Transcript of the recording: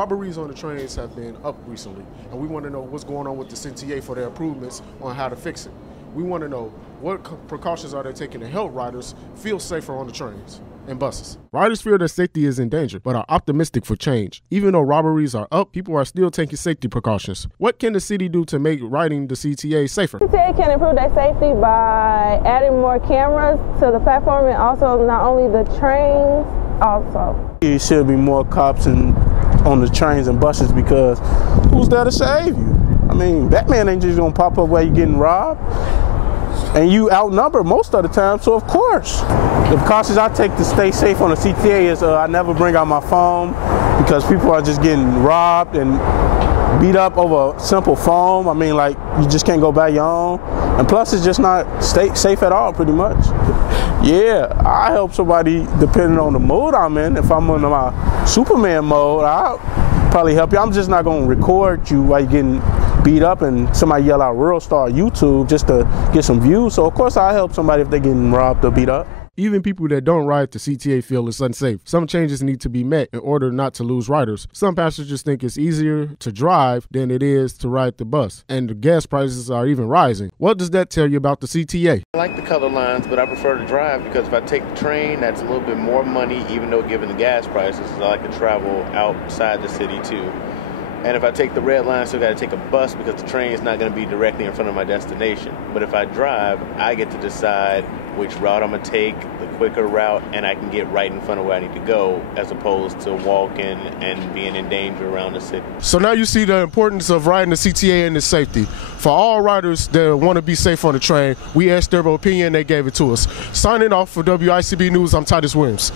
Robberies on the trains have been up recently, and we want to know what's going on with the CTA for their improvements on how to fix it. We want to know what precautions are they taking to help riders feel safer on the trains and buses. Riders fear their safety is in danger, but are optimistic for change. Even though robberies are up, people are still taking safety precautions. What can the city do to make riding the CTA safer? CTA can improve their safety by adding more cameras to the platform, and also not only the trains also. There should be more cops on the trains and buses, because who's there to save you? I mean, Batman ain't just gonna pop up while you're getting robbed. And you outnumber most of the time, so of course. The precautions I take to stay safe on the CTA is I never bring out my phone, because people are just getting robbed and beat up over simple phone. I mean, like, you just can't go buy your own. And plus, it's just not safe at all, pretty much. Yeah, I help somebody depending on the mood I'm in. If I'm in my Superman mode, I'll probably help you. I'm just not gonna record you while you're getting beat up and somebody yell out "World Star" YouTube just to get some views. So of course I help somebody if they're getting robbed or beat up. Even people that don't ride the CTA feel it's unsafe. Some changes need to be met in order not to lose riders. Some passengers think it's easier to drive than it is to ride the bus, and the gas prices are even rising. What does that tell you about the CTA? I like the color lines, but I prefer to drive, because if I take the train, that's a little bit more money, even though given the gas prices, I like to travel outside the city too. And if I take the red line, I still got to take a bus, because the train is not going to be directly in front of my destination. But if I drive, I get to decide which route I'm going to take, the quicker route, and I can get right in front of where I need to go, as opposed to walking and being in danger around the city. So now you see the importance of riding the CTA and the safety. For all riders that want to be safe on the train, we asked their opinion, they gave it to us. Signing off for WICB News, I'm Titus Williams.